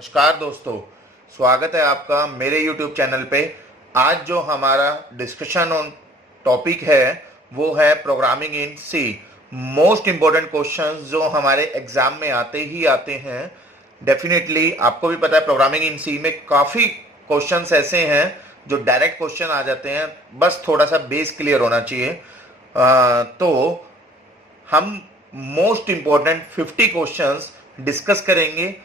नमस्कार दोस्तों, स्वागत है आपका मेरे YouTube चैनल पे। आज जो हमारा डिस्कशन ऑन टॉपिक है वो है programming in C. Most important questions जो हमारे एग्जाम में आते ही आते हैं। डेफिनेटली आपको भी पता है प्रोग्रामिंग इन सी में काफ़ी क्वेश्चंस ऐसे हैं जो डायरेक्ट क्वेश्चन आ जाते हैं, बस थोड़ा सा बेस क्लियर होना चाहिए। तो हम मोस्ट इम्पोर्टेंट 50 क्वेश्चंस डिस्कस करेंगे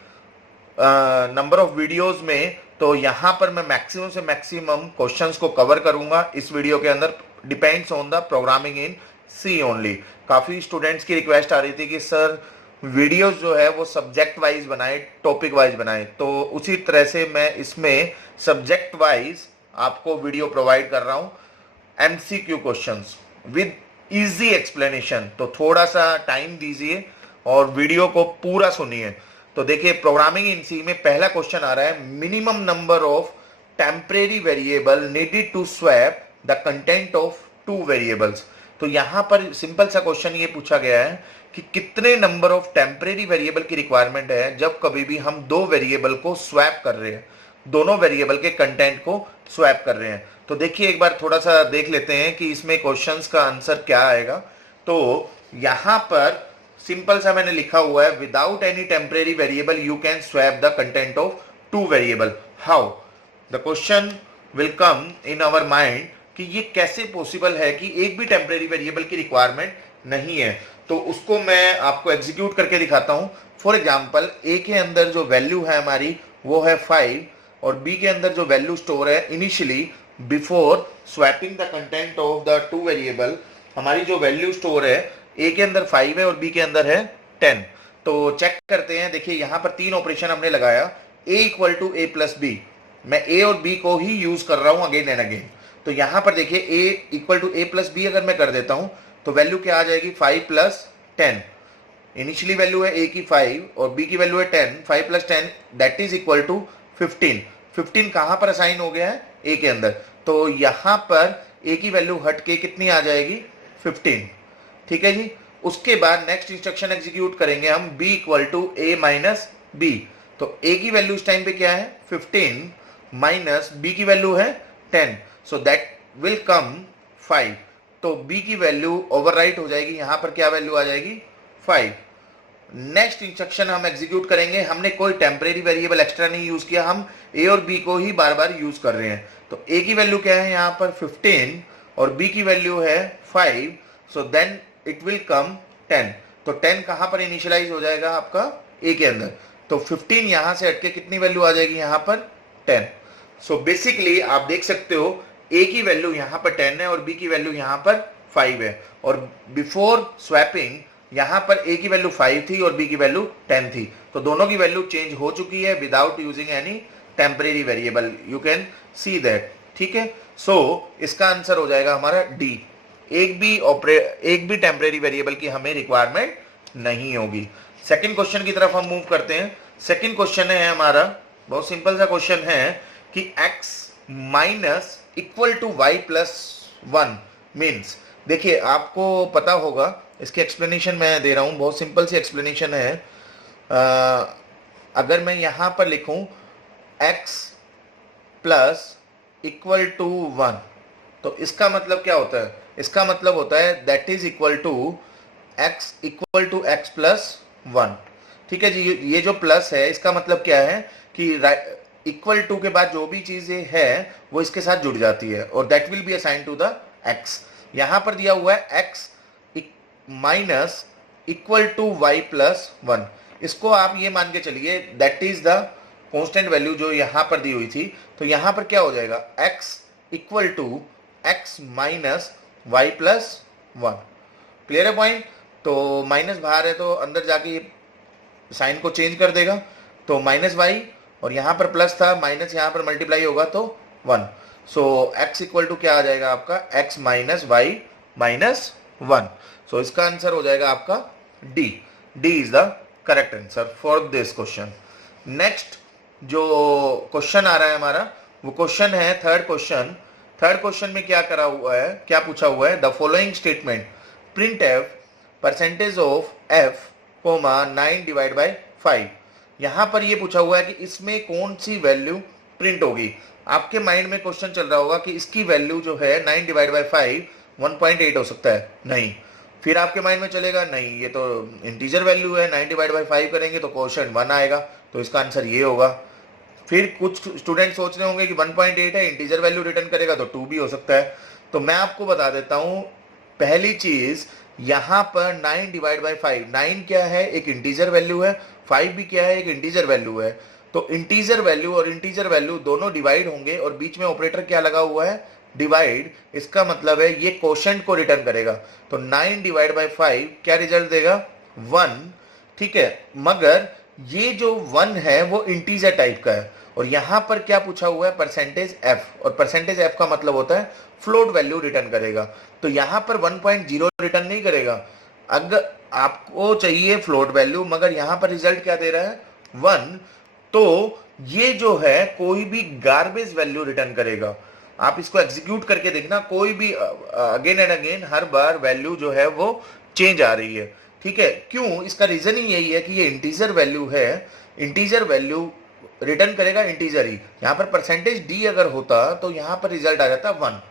नंबर ऑफ वीडियोस में। तो यहाँ पर मैं मैक्सिमम से मैक्सिमम क्वेश्चंस को कवर करूंगा इस वीडियो के अंदर। Depends on the programming in C only. काफ़ी स्टूडेंट्स की रिक्वेस्ट आ रही थी कि सर वीडियोस जो है वो सब्जेक्ट वाइज बनाए, टॉपिक वाइज बनाए। तो उसी तरह से मैं इसमें सब्जेक्ट वाइज आपको वीडियो प्रोवाइड कर रहा हूँ। MCQ questions with easy explanation. तो थोड़ा सा टाइम दीजिए और वीडियो को पूरा सुनिए। तो देखिए प्रोग्रामिंग इन सी में पहला क्वेश्चन आ रहा है, minimum number of temporary variable needed to swap the content of two variables. तो यहां पर सिंपल सा क्वेश्चन ये पूछा गया है कि कितने नंबर ऑफ टेम्परेरी वेरिएबल की रिक्वायरमेंट है जब कभी भी हम दो वेरिएबल को स्वैप कर रहे हैं, दोनों वेरिएबल के कंटेंट को स्वैप कर रहे हैं। तो देखिए एक बार थोड़ा सा देख लेते हैं कि इसमें क्वेश्चंस का आंसर क्या आएगा। तो यहां पर सिंपल सा मैंने लिखा हुआ है, without any temporary variable you can swap the content of two variable. How? The question will come in our mind कि ये कैसे पॉसिबल है कि एक भी टेम्परेरी वेरिएबल की रिक्वायरमेंट नहीं है। तो उसको मैं आपको एग्जीक्यूट करके दिखाता हूं। फॉर एग्जाम्पल, ए के अंदर जो वैल्यू है हमारी वो है 5 और बी के अंदर जो वैल्यू स्टोर है initially before swapping the content of the two variable, हमारी जो वैल्यू स्टोर है ए के अंदर 5 है और बी के अंदर है 10। तो चेक करते हैं। देखिए यहां पर तीन ऑपरेशन हमने लगाया, a equal to A plus B. मैं ए और बी को ही यूज कर रहा हूं अगेन एंड अगेन। तो यहां पर देखिए a equal to A plus B अगर मैं कर देता हूं तो वैल्यू क्या आ जाएगी, 5 प्लस 10। इनिशियली वैल्यू है a की 5 और b की वैल्यू है 10। 5 plus 10 that is equal to 15। 15 कहां पर असाइन हो गया है, a के अंदर। तो यहां पर a की वैल्यू हट के कितनी आ जाएगी, 15। ठीक है जी। उसके बाद नेक्स्ट इंस्ट्रक्शन एग्जीक्यूट करेंगे हम, b equal to A minus B. तो a की वैल्यू इस टाइम पे क्या है, 15 माइनस b की वैल्यू है 10। सो दैट विल कम 5। तो b की वैल्यू ओवरराइट हो जाएगी, यहां पर क्या वैल्यू आ जाएगी, 5। नेक्स्ट इंस्ट्रक्शन हम एग्जीक्यूट करेंगे। हमने कोई टेम्परेरी वेरिएबल एक्स्ट्रा नहीं यूज किया, हम a और b को ही बार बार यूज कर रहे हैं। तो a की वैल्यू क्या है यहां पर 15 और b की वैल्यू है 5। So then it will come 10। तो 10 कहां पर इनिशियलाइज हो जाएगा आपका, ए के अंदर। तो 15 यहां से हटके कितनी वैल्यू आ जाएगी यहां पर, 10। सो बेसिकली आप देख सकते हो ए की वैल्यू यहां पर 10 है और बी की वैल्यू यहां पर 5 है। और बिफोर स्वैपिंग यहां पर ए की वैल्यू 5 थी और बी की वैल्यू 10 थी। तो दोनों की वैल्यू चेंज हो चुकी है without using any temporary variable. You can see that. ठीक है। सो इसका आंसर हो जाएगा हमारा डी। एक भी टेम्परेरी वेरिएबल की हमें रिक्वायरमेंट नहीं होगी। सेकंड क्वेश्चन की तरफ हम मूव करते हैं। सेकंड क्वेश्चन है हमारा, बहुत सिंपल सा क्वेश्चन है कि x minus equal to Y plus 1 means. देखिए आपको पता होगा, इसकी एक्सप्लेनेशन मैं दे रहा हूं, बहुत सिंपल सी एक्सप्लेनेशन है। अगर मैं यहां पर लिखूं x प्लस इक्वल टू 1 तो इसका मतलब क्या होता है, इसका मतलब होता है that is equal to x plus 1। ठीक है जी। ये जो प्लस है इसका मतलब क्या है कि इक्वल टू के बाद जो भी चीजें है वो इसके साथ जुड़ जाती है और that will be assign to the x। यहां पर दिया हुआ है x minus equal to Y plus 1। इसको आप ये मान के चलिए that is the constant value जो यहां पर दी हुई थी। तो यहां पर क्या हो जाएगा, x equal to x minus Y plus 1। Clear है पॉइंट। तो माइनस बाहर है तो अंदर जाके साइन को चेंज कर देगा। तो माइनस वाई और यहां पर प्लस था, माइनस यहां पर मल्टीप्लाई होगा तो 1। सो x इक्वल टू क्या आ जाएगा आपका, x माइनस वाई माइनस 1। सो इसका आंसर हो जाएगा आपका D. D is the correct answer for this question. Next जो क्वेश्चन आ रहा है हमारा वो क्वेश्चन है थर्ड क्वेश्चन। थर्ड क्वेश्चन में क्या करा हुआ है, क्या पूछा हुआ है, the following statement print F percentage of F comma 9 divide by 5। यहां पर ये पूछा हुआ है कि इसमें कौन सी वैल्यू प्रिंट होगी। आपके माइंड में क्वेश्चन चल रहा होगा कि इसकी वैल्यू जो है 9 डिवाइड बाई 5 1.8 हो सकता है, नहीं। फिर आपके माइंड में चलेगा नहीं ये तो इंटीजर वैल्यू है, 9 डिवाइड बाई 5 करेंगे तो क्वेश्चन 1 आएगा, तो इसका आंसर ये होगा। फिर कुछ स्टूडेंट सोच रहे होंगे कि 1.8 है, इंटीजर वैल्यू रिटर्न करेगा तो 2 भी हो सकता है। तो मैं आपको बता देता हूं, पहली चीज यहां पर 9 डिवाइड बाई 5, 9 क्या है, एक इंटीजर वैल्यू है, 5 भी क्या है, एक इंटीजर वैल्यू है। तो इंटीजर वैल्यू और इंटीजर वैल्यू दोनों डिवाइड होंगे और बीच में ऑपरेटर क्या लगा हुआ है, डिवाइड। इसका मतलब है ये क्वोशंट को रिटर्न करेगा। तो 9 डिवाइड बाई 5 क्या रिजल्ट देगा, 1। ठीक है, मगर ये जो 1 है वो इंटीजर टाइप का है और यहां पर क्या पूछा हुआ है, परसेंटेज एफ, और परसेंटेज एफ का मतलब होता है फ्लोट वैल्यू रिटर्न करेगा। तो यहां पर 1.0 रिटर्न नहीं करेगा। अगर आपको चाहिए फ्लोट वैल्यू मगर यहां पर रिजल्ट क्या दे रहा है, 1, तो ये जो है कोई भी गार्बेज वैल्यू रिटर्न करेगा। आप इसको एग्जीक्यूट करके देखना, कोई भी again and again her bar value जो है वो चेंज आ रही है। ठीक है, क्यों, इसका रीजन ही यही है कि ये इंटीजर वैल्यू है, इंटीजर वैल्यू रिटर्न करेगा इंटीजर ही। यहां पर परसेंटेज डी अगर होता तो यहां पर रिजल्ट आ जाता 1,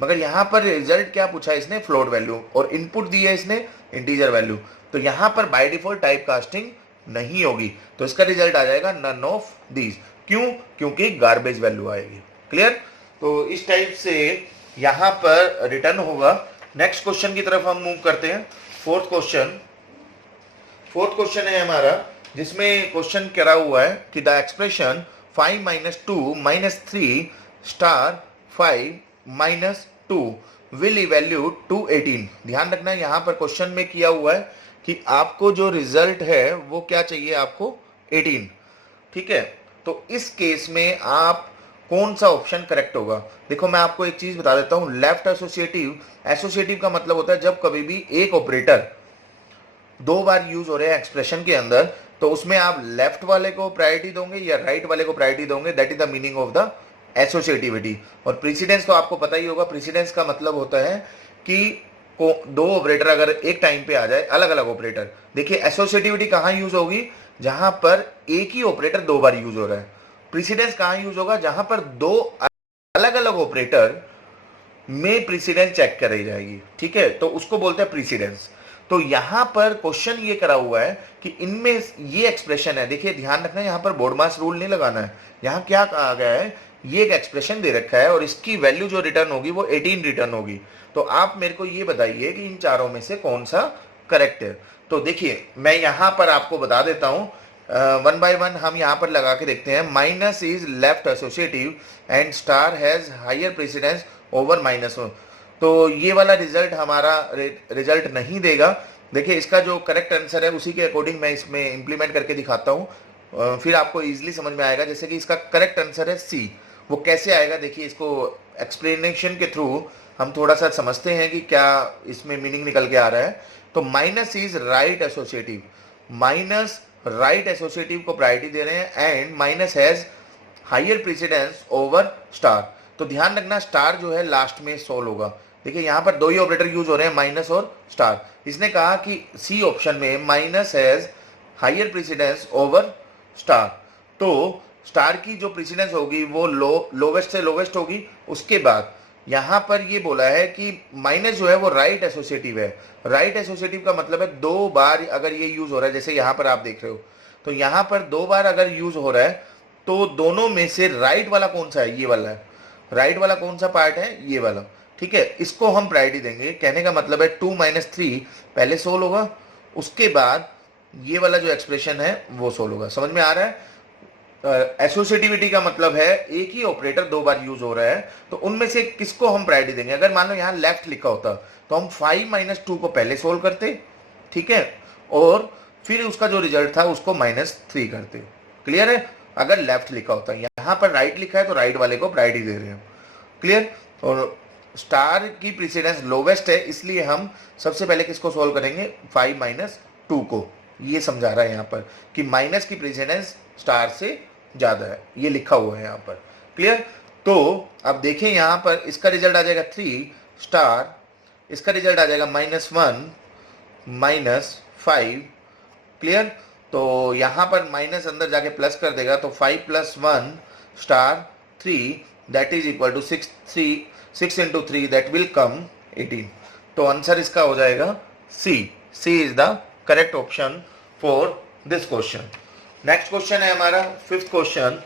मगर यहां पर रिजल्ट क्या पूछा इसने, फ्लोट वैल्यू, और इनपुट दी है इसने इंटीजर वैल्यू। तो यहां पर बाय डिफॉल्ट टाइप कास्टिंग नहीं होगी, तो इसका रिजल्ट आ जाएगा नन ऑफ दीज। क्यों, क्योंकि गार्बेज वैल्यू आएगी। क्लियर, तो इस टाइप से यहां पर रिटर्न होगा। नेक्स्ट क्वेश्चन की तरफ हम मूव करते हैं। फोर्थ क्वेश्चन है हमारा, जिसमें क्वेश्चन करा हुआ है कि the expression 5 minus 2 minus 3 star 5 minus 2 will evaluate to 18। ध्यान रखना यहां पर क्वेश्चन में किया हुआ है कि आपको जो रिजल्ट है वो क्या चाहिए, आपको 18। ठीक है, तो इस केस में आप कौन सा ऑप्शन करेक्ट होगा। देखो मैं आपको एक चीज बता देता हूं, लेफ्ट एसोसिएटिव, एसोसिएटिव का मतलब होता है जब कभी भी एक ऑपरेटर 2 बार यूज हो रहे हैं एक्सप्रेशन के अंदर, तो उसमें आप लेफ्ट वाले को प्रायोरिटी दोगे या राइट वाले को प्रायोरिटी दोगे, that is the meaning of the associativity. और प्रेसिडेंस तो आपको पता ही होगा, प्रेसिडेंस का मतलब होता है कि को 2 ऑपरेटर अगर एक टाइम पे आ जाए, अलग अलग ऑपरेटर। देखिए एसोसिएटिविटी कहां यूज होगी, जहां पर एक ही ऑपरेटर 2 बार यूज हो रहा है। प्रेसिडेंस कहां यूज होगा, जहां पर 2 अलग अलग ऑपरेटर में प्रेसिडेंस चेक कराई जाएगी। ठीक है, तो उसको बोलते हैं प्रेसिडेंस। तो यहां पर क्वेश्चन ये करा हुआ है कि इनमें ये एक्सप्रेशन है, देखिए ध्यान रखना यहां पर बोर्ड मास रूल नहीं लगाना है। यहां क्या कहा गया है, ये एक एक्सप्रेशन दे रखा है और इसकी वैल्यू जो रिटर्न होगी वो 18 रिटर्न होगी। तो आप मेरे को ये बताइए कि इन चारों में से कौन सा करेक्ट है। तो देखिए मैं यहां पर आपको बता देता हूं, 1 बाय 1 हम यहां पर लगा के देखते हैं। Minus is left associative and star has higher precedence over -1। तो ये वाला रिजल्ट हमारा रिजल्ट नहीं देगा। देखिए इसका जो करेक्ट आंसर है उसी के अकॉर्डिंग मैं इसमें इंप्लीमेंट करके दिखाता हूँ, फिर आपको इजीली समझ में आएगा। जैसे कि इसका करेक्ट आंसर है सी। वो कैसे आएगा, देखिए इसको एक्सप्लेनेशन के थ्रू हम थोड़ा सा समझते हैं कि क्या इसमें मीनिंग निकल के आ रहा है। तो minus is right associative, minus right associative को प्रायोरिटी दे रहे हैं, and minus has higher precedence over star. तो ध्यान रखना स्टार जो है लास्ट में सोल्व होगा। देखिए यहां पर 2 ही ऑपरेटर यूज हो रहे हैं, माइनस और स्टार। इसने कहा कि सी ऑप्शन में minus has higher precedence over star, तो स्टार की जो प्रेसिडेंस होगी वो लोवेस्ट से लोवेस्ट होगी। उसके बाद यहां पर ये बोला है कि माइनस जो है वो राइट एसोसिएटिव है। राइट एसोसिएटिव का मतलब है 2 बार अगर ये यूज हो रहा है, जैसे यहां पर आप देख रहे हो, तो यहां पर 2 बार अगर यूज हो रहा है तो दोनों में से राइट वाला कौन सा है, ये वाला है। राइट वाला कौन सा पार्ट है, ये वाला। ठीक है, इसको हम प्रायोरिटी देंगे। कहने का मतलब है 2 माइनस 3 पहले सोल्व होगा, उसके बाद ये वाला जो एक्सप्रेशन है वो सोल्व होगा। समझ में आ रहा है। एसोसिएटिविटी का मतलब है एक ही ऑपरेटर 2 बार यूज हो रहा है, तो उनमें से किसको हम प्रायोरिटी देंगे। अगर मान लो यहाँ लेफ्ट लिखा होता तो हम 5 माइनस 2 को पहले सोल्व करते, ठीक है, और फिर उसका जो रिजल्ट था उसको -3 करते। क्लियर है। अगर लेफ्ट लिखा होता, यहाँ पर राइट लिखा है तो राइट वाले को प्रायोरिटी दे रहे हैं। क्लियर। और स्टार की प्रेसिडेंस लोवेस्ट है, इसलिए हम सबसे पहले किसको सोल्व करेंगे, 5 माइनस 2 को। ये समझा रहा है यहाँ पर कि माइनस की प्रेसिडेंस स्टार से ज्यादा है, ये लिखा हुआ है यहाँ पर। क्लियर। तो अब देखें यहाँ पर इसका रिजल्ट आ जाएगा 3 स्टार, इसका रिजल्ट आ जाएगा -1 -5। क्लियर। तो यहाँ पर माइनस अंदर जाके प्लस कर देगा, तो 5 + 1 star 3 that is equal to 6 into 3 that will come 18। तो आंसर इसका हो जाएगा C. C is the correct option for this question. Next question है हमारा फिफ्थ क्वेश्चन।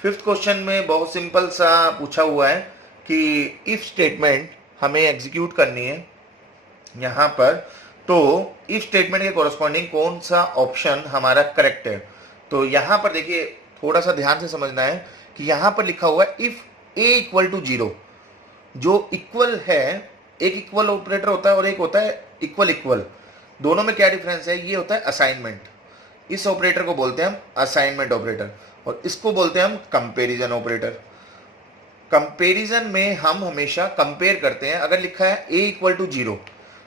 फिफ्थ क्वेश्चन में बहुत सिंपल सा पूछा हुआ है कि इफ स्टेटमेंट हमें एग्जीक्यूट करनी है यहाँ पर, तो इफ स्टेटमेंट के कॉरस्पॉन्डिंग कौन सा ऑप्शन हमारा करेक्ट है। तो यहाँ पर देखिए थोड़ा सा ध्यान से समझना है कि यहाँ पर लिखा हुआ है इफ a = 0, जो इक्वल है, एक इक्वल ऑपरेटर होता है और एक होता है इक्वल इक्वल। दोनों में क्या डिफरेंस है, ये होता है असाइनमेंट। इस ऑपरेटर को बोलते हैं हम असाइनमेंट ऑपरेटर और इसको बोलते हैं हम कंपैरिजन ऑपरेटर। कंपैरिजन में हम हमेशा कंपेयर करते हैं। अगर लिखा है a = 0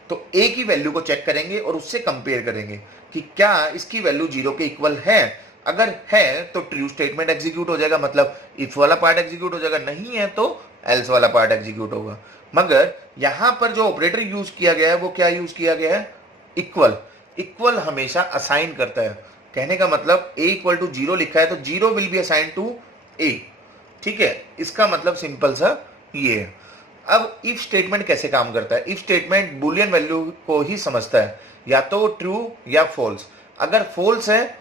तो a की वैल्यू को चेक करेंगे और उससे कंपेयर करेंगे कि क्या इसकी वैल्यू 0 के इक्वल है। अगर है तो ट्रू स्टेटमेंट एग्जीक्यूट हो जाएगा, मतलब इफ वाला पार्ट एग्जीक्यूट हो जाएगा, नहीं है तो एल्स वाला पार्ट एग्जीक्यूट होगा। मगर यहां पर जो ऑपरेटर यूज किया गया है वो क्या यूज किया गया है, इक्वल। इक्वल हमेशा असाइन करता है। कहने का मतलब a = 0 लिखा है तो 0 will be assign to a। ठीक है, इसका मतलब सिंपल सा ये है। अब इफ स्टेटमेंट कैसे काम करता है, इफ स्टेटमेंट बुलियन वैल्यू को ही समझता है, या तो ट्रू या फॉल्स। अगर फॉल्स है,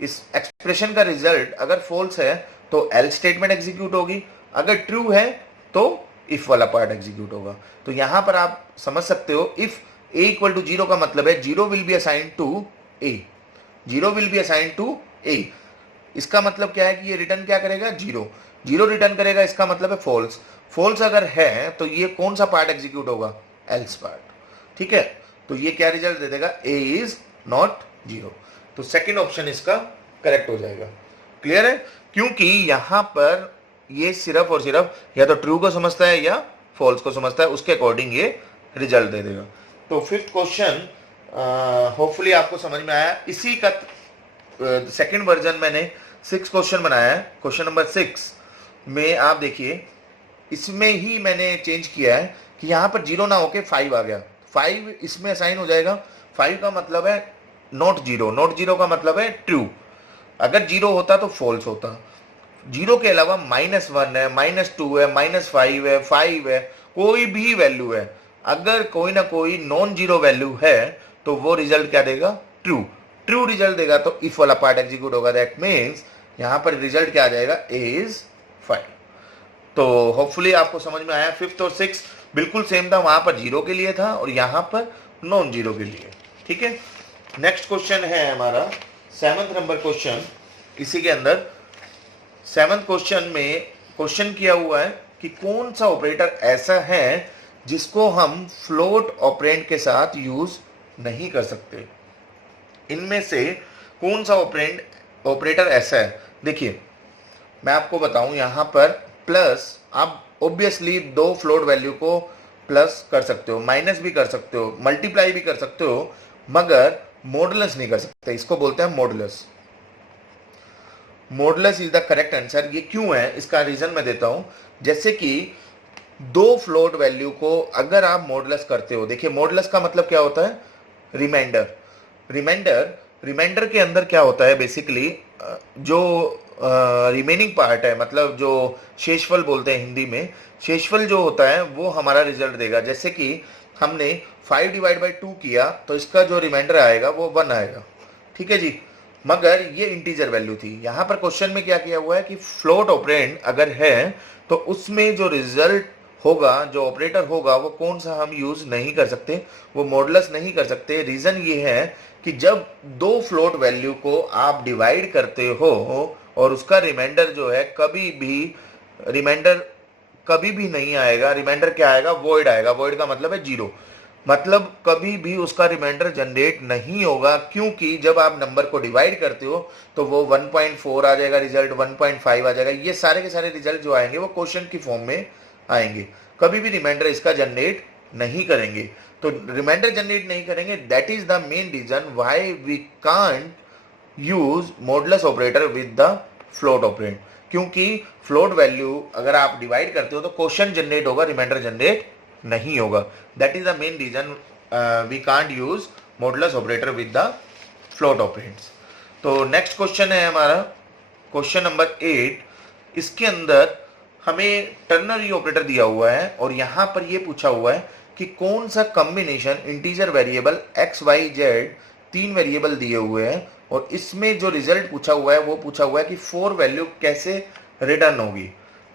इस एक्सप्रेशन का रिजल्ट अगर फॉल्स है तो एल्स स्टेटमेंट एग्जीक्यूट होगी, अगर ट्रू है तो इफ वाला पार्ट एग्जीक्यूट होगा। तो यहां पर आप समझ सकते हो इफ a = 0 का मतलब है 0 will be assign to a, 0 will be assign to a। इसका मतलब क्या है कि ये रिटर्न क्या करेगा, 0 0 रिटर्न करेगा, इसका मतलब है फॉल्स। फॉल्स अगर है तो ये कौन सा पार्ट एग्जीक्यूट होगा, एल्स पार्ट। ठीक है, तो ये क्या रिजल्ट दे देगा, a इज नॉट 0। तो सेकंड ऑप्शन इसका करेक्ट हो जाएगा। क्लियर है, क्योंकि यहां पर ये सिर्फ और सिर्फ या तो ट्रू को समझता है या फॉल्स को समझता है, उसके अकॉर्डिंग ये रिजल्ट दे देगा। तो फिफ्थ क्वेश्चन होपफुली आपको समझ में आया। इसी का सेकंड वर्जन मैंने 6 क्वेश्चन बनाया है। क्वेश्चन नंबर 6 में आप देखिए, इसमें ही मैंने चेंज किया है कि यहाँ पर 0 ना होके 5 आ गया। 5 इसमें असाइन हो जाएगा। 5 का मतलब है नॉट 0, नॉट 0 का मतलब है ट्रू। अगर 0 होता तो फॉल्स होता। 0 के अलावा -1 है, -2 है, -5 है, 5 है, कोई भी वैल्यू है, अगर कोई ना कोई नॉन जीरो वैल्यू है तो वो रिजल्ट क्या देगा, ट्रू। ट्रू रिजल्ट देगा तो इफ वाला पार्ट एग्जीक्यूट होगा। दैट मीन्स यहां पर रिजल्ट क्या आ जाएगा, ए इज 5। तो होपफुली आपको समझ में आया। 5th और 6th बिल्कुल सेम था, वहां पर 0 के लिए था और यहां पर नॉन जीरो के लिए। ठीक है, नेक्स्ट क्वेश्चन है हमारा 7th नंबर क्वेश्चन। इसी के अंदर 7th क्वेश्चन में क्वेश्चन किया हुआ है कि कौन सा ऑपरेटर ऐसा है जिसको हम फ्लोट ऑपरेंड के साथ यूज नहीं कर सकते। इनमें से कौन सा ऑपरेटर ऐसा है। देखिए मैं आपको बताऊं, यहां पर प्लस आप ऑब्वियसली 2 फ्लोट वैल्यू को प्लस कर सकते हो, माइनस भी कर सकते हो, मल्टीप्लाई भी कर सकते हो, मगर मॉडुलस नहीं कर सकते। इसको बोलते हैं modulus. Modulus is the correct answer. ये क्यों है, इसका रीजन मैं देता हूं। जैसे कि 2 फ्लोट वैल्यू को अगर आप मॉडुलस करते हो, देखिए मॉडुलस का मतलब क्या होता है, रिमाइंडर। रिमाइंडर के अंदर क्या होता है, बेसिकली जो रिमेनिंग पार्ट है, मतलब जो शेषफल बोलते हैं हिंदी में, शेषफल जो होता है वो हमारा रिजल्ट देगा। जैसे कि हमने 5/2 किया तो इसका जो रिमाइंडर आएगा वो 1 आएगा। ठीक है जी, मगर ये इंटीजर वैल्यू थी। यहां पर क्वेश्चन में क्या किया हुआ है कि फ्लोट ऑपरेंड अगर है तो उसमें जो रिजल्ट होगा, जो ऑपरेटर होगा, वो कौन सा हम यूज नहीं कर सकते, वो मॉडुलस नहीं कर सकते। रीजन ये है कि जब 2 फ्लोट वैल्यू को आप डिवाइड करते हो और उसका रिमाइंडर जो है रिमाइंडर कभी भी नहीं आएगा। रिमाइंडर क्या आएगा, वॉइड आएगा। वॉइड का मतलब है 0, मतलब कभी भी उसका रिमाइंडर जनरेट नहीं होगा, क्योंकि जब आप नंबर को डिवाइड करते हो तो वो 1.4 आ जाएगा रिजल्ट, 1.5 आ जाएगा। ये सारे के सारे रिजल्ट जो आएंगे वो क्वेश्चन की फॉर्म में आएंगे, कभी भी रिमाइंडर इसका जनरेट नहीं करेंगे। तो रिमाइंडर जनरेट नहीं करेंगे, that is the main reason why we can't use modulus operator with the float operand. क्योंकि फ्लोट वैल्यू अगर आप डिवाइड करते हो तो क्वेश्चन जनरेट होगा, रिमाइंडर जनरेट नहीं होगा। That is the main reason we can't use modulus operator with the float operands. तो नेक्स्ट क्वेश्चन है हमारा क्वेश्चन नंबर 8। इसके अंदर हमें टर्नरी ऑपरेटर दिया हुआ है और यहां पर यह पूछा हुआ है कि कौन सा combination integer variable X Y Z, 3 variable दिए हुए हैं और इसमें जो रिजल्ट पूछा हुआ है वो पूछा हुआ है कि 4 वैल्यू कैसे रिटर्न होगी।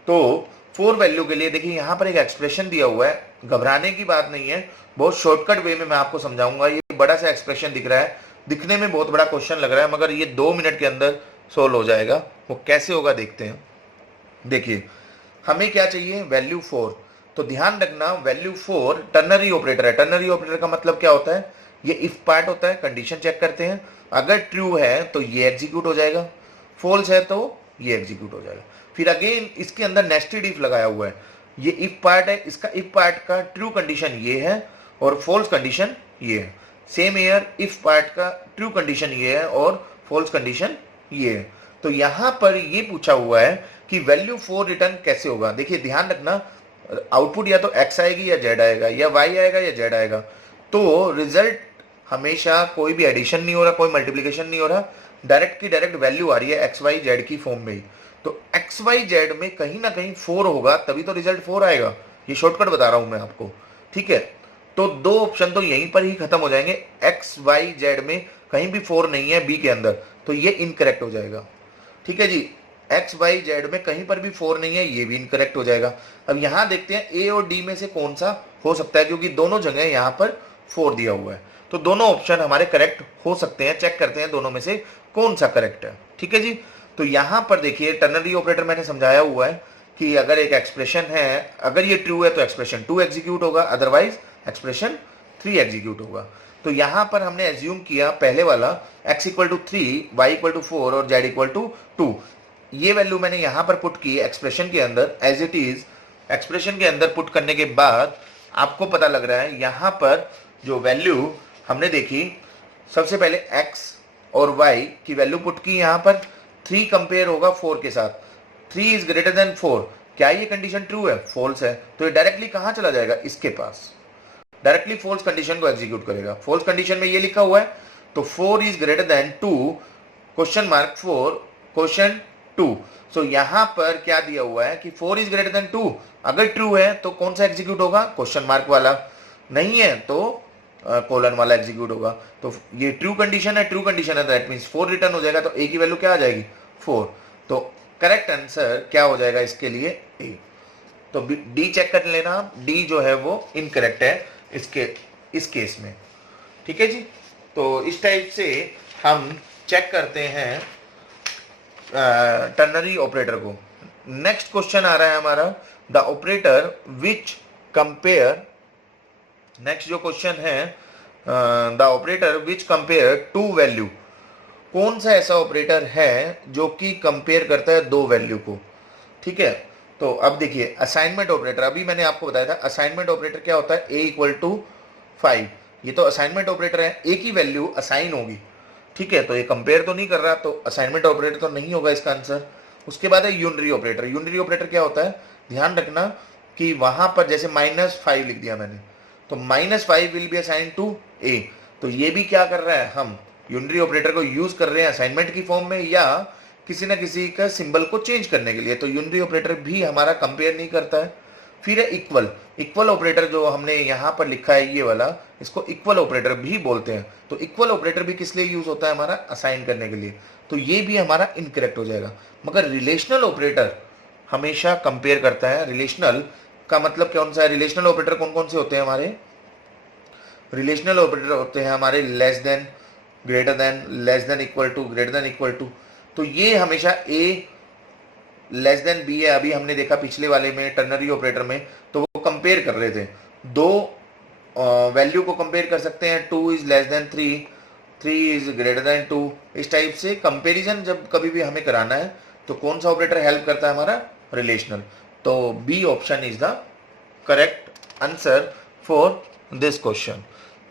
तो 4 वैल्यू के लिए देखिए यहां पर एक एक्सप्रेशन दिया हुआ है, घबराने की बात नहीं है, बहुत शॉर्टकट वे में मैं आपको समझाऊंगा। ये बड़ा सा एक्सप्रेशन दिख रहा है, दिखने में बहुत बड़ा क्वेश्चन लग रहा है, मगर ये 2 मिनट के अंदर सोल्व हो जाएगा। वो कैसे होगा देखते हैं। देखिए हमें क्या चाहिए, वैल्यू 4। तो ध्यान रखना वैल्यू 4 टर्नरी ऑपरेटर है। टर्नरी ऑपरेटर का मतलब क्या होता है, ये इफ पार्ट होता है, कंडीशन चेक करते हैं, अगर ट्रू है तो ये एग्जीक्यूट हो जाएगा, फॉल्स है तो ये एग्जीक्यूट हो जाएगा। फिर अगेन इसके अंदर नेस्टेड इफ लगाया हुआ है, ये इफ पार्ट है, इसका इफ पार्ट का ट्रू कंडीशन ये है और फॉल्स कंडीशन ये है। सेम एयर इफ पार्ट का ट्रू कंडीशन ये है और फॉल्स कंडीशन ये है। तो यहां पर ये पूछा हुआ है कि वैल्यू 4 रिटर्न कैसे होगा। देखिए ध्यान रखना आउटपुट या तो x आएगी या z आएगा या y आएगा या z आएगा। तो रिजल्ट हमेशा कोई भी एडिशन नहीं हो रहा, कोई मल्टीप्लिकेशन नहीं हो रहा, डायरेक्ट की डायरेक्ट वैल्यू आ रही है एक्स वाई जेड की फॉर्म में ही। तो एक्स वाई जेड में कहीं ना कहीं 4 होगा तभी तो रिजल्ट 4 आएगा। ये शॉर्टकट बता रहा हूं मैं आपको, ठीक है। तो 2 ऑप्शन तो यहीं पर ही खत्म हो जाएंगे, एक्स वाई जेड में कहीं भी 4 नहीं है बी के अंदर, तो ये इनकरेक्ट हो जाएगा, ठीक है जी। एक्स वाई जेड में कहीं पर भी 4 नहीं है, ये भी इनकरेक्ट हो जाएगा। अब यहां देखते हैं ए और डी में से कौन सा हो सकता है, क्योंकि दोनों जगह यहां पर 4 दिया हुआ है, तो दोनों ऑप्शन हमारे करेक्ट हो सकते हैं। चेक करते हैं दोनों में से कौन सा करेक्ट है, ठीक है जी। तो यहां पर देखिए टर्नरी ऑपरेटर मैंने समझाया हुआ है कि अगर एक एक्सप्रेशन है, अगर ये ट्रू है तो एक्सप्रेशन 2 एग्जीक्यूट होगा, अदरवाइज एक्सप्रेशन 3 एग्जीक्यूट होगा। तो यहां पर हमने एज्यूम किया पहले वाला x equal to 3, y equal to 4 और z इक्वल टू 2। ये वैल्यू मैंने यहां पर पुट की एक्सप्रेशन के अंदर एज इट इज। एक्सप्रेशन के अंदर पुट करने के बाद आपको पता लग रहा है यहां पर जो वैल्यू हमने देखी, सबसे पहले x और y की वैल्यू पुट की, यहां पर 3 कंपेयर होगा 4 के साथ, 3 इज ग्रेटर देन 4। क्या ये कंडीशन ट्रू है, फॉल्स है, तो ये डायरेक्टली कहां चला जाएगा, इसके पास, डायरेक्टली फॉल्स कंडीशन को एग्जीक्यूट करेगा। फॉल्स कंडीशन में ये लिखा हुआ है, तो 4 is greater than 2 question mark 4 question 2। सो यहां पर क्या दिया हुआ है कि 4 इज ग्रेटर देन 2, अगर ट्रू है तो कौन सा एग्जीक्यूट होगा, क्वेश्चन मार्क वाला, नहीं है तो कोलन वाला एग्जीक्यूट होगा। तो ये ट्रू कंडीशन है, ट्रू कंडीशन है, दैट मींस 4 रिटर्न हो जाएगा, तो ए की वैल्यू क्या आ जाएगी, 4। तो करेक्ट आंसर क्या हो जाएगा इसके लिए, ए। तो डी चेक कर लेना, डी जो है वो इनकरेक्ट है इस केस में, ठीक है जी। तो इस टाइप से हम चेक करते हैं टर्नरी ऑपरेटर को। नेक्स्ट क्वेश्चन आ रहा है हमारा, the operator which compare, next जो क्वेश्चन है the operator which compare 2 value. कौन सा ऐसा ऑपरेटर है जो कि कंपेयर करता है 2 वैल्यू को, ठीक है। तो अब देखिए असाइनमेंट ऑपरेटर, अभी मैंने आपको बताया था असाइनमेंट ऑपरेटर क्या होता है, a इक्वल टू 5। ये तो असाइनमेंट ऑपरेटर है, a की वैल्यू असाइन होगी, ठीक है। तो ये कंपेयर तो नहीं कर रहा, तो असाइनमेंट ऑपरेटर तो नहीं होगा इसका आंसर। उसके बाद है यूनरी ऑपरेटर। यूनरी ऑपरेटर क्या होता है, ध्यान रखना कि वहां पर जैसे -5 लिख दिया मैंने, तो -5 will be assign to a। तो ये भी क्या कर रहा है, हम यूनरी ऑपरेटर को यूज कर रहे हैं असाइनमेंट की फॉर्म में या किसी ना किसी का सिंबल को चेंज करने के लिए। तो यूनरी ऑपरेटर भी हमारा कंपेयर नहीं करता है। फिर है इक्वल। इक्वल ऑपरेटर जो हमने यहां पर लिखा है ये वाला, इसको इक्वल ऑपरेटर भी बोलते हैं। तो इक्वल ऑपरेटर भी किस लिए यूज होता है, हमारा असाइन करने के लिए। तो ये भी हमारा इनकरेक्ट हो जाएगा। मगर रिलेशनल ऑपरेटर हमेशा कंपेयर करता है। रिलेशनल का मतलब कौन सा है, रिलेशनल ऑपरेटर कौन कौन से होते हैं हमारे, रिलेशनल ऑपरेटर होते हैं हमारे less than, greater than, less than equal to, greater than equal to. तो ये हमेशा a लेस देन b है। अभी हमने देखा पिछले वाले में टर्नरी ऑपरेटर में, तो वो कंपेयर कर रहे थे, 2 वैल्यू को कंपेयर कर सकते हैं, 2 is less than 3, 3 is greater than 2। इस टाइप से कंपेरिजन जब कभी भी हमें कराना है तो कौन सा ऑपरेटर हेल्प करता है, हमारा रिलेशनल। तो B option is the correct answer for this question.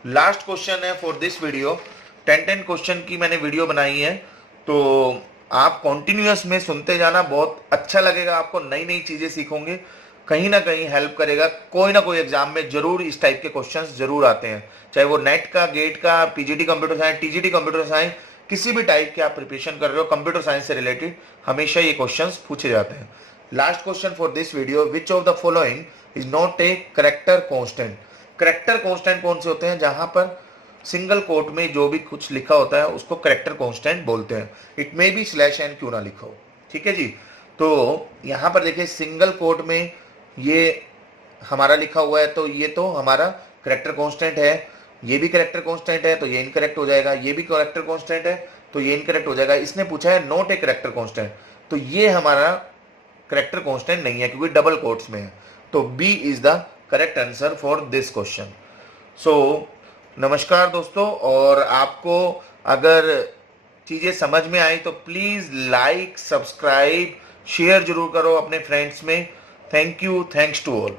Last question है फॉर दिस वीडियो। 10 क्वेश्चन की मैंने वीडियो बनाई है, तो आप कॉन्टिन्यूअस में सुनते जाना, बहुत अच्छा लगेगा आपको, नई नई चीजें सीखोगे, कहीं ना कहीं हेल्प करेगा। कोई ना कोई एग्जाम में जरूर इस टाइप के क्वेश्चंस जरूर आते हैं, चाहे वो नेट का, गेट का, PGT computer science, TGT computer science किसी भी टाइप के आप प्रिपरेशन कर रहे हो कंप्यूटर साइंस से रिलेटेड, हमेशा ये क्वेश्चंस पूछे जाते हैं। Last question for this video, which of the following is not a character constant. Character constant कौन से होते हैं? जहां पर सिंगल कोट में जो भी कुछ लिखा होता है उसको करेक्टर कांस्टेंट बोलते हैं। It may be slash N क्यों ना लिखा हो, ठीक है जी। तो यहां पर देखिए सिंगल कोट में ये हमारा लिखा हुआ है, तो ये तो हमारा करेक्टर कांस्टेंट है, ये भी करेक्टर कांस्टेंट है तो ये इनकरेक्ट हो जाएगा, ये भी करेक्टर कांस्टेंट है तो ये इनकरेक्ट हो जाएगा। इसने पूछा है नॉट ए करेक्टर कांस्टेंट, तो ये हमारा करेक्टर कांस्टेंट नहीं है क्योंकि डबल कोट्स में है। तो B is the correct answer for this question. So नमस्कार दोस्तों, और आपको अगर चीजें समझ में आई तो प्लीज लाइक, सब्सक्राइब, शेयर जरूर करो अपने फ्रेंड्स में। Thank you, thanks to all.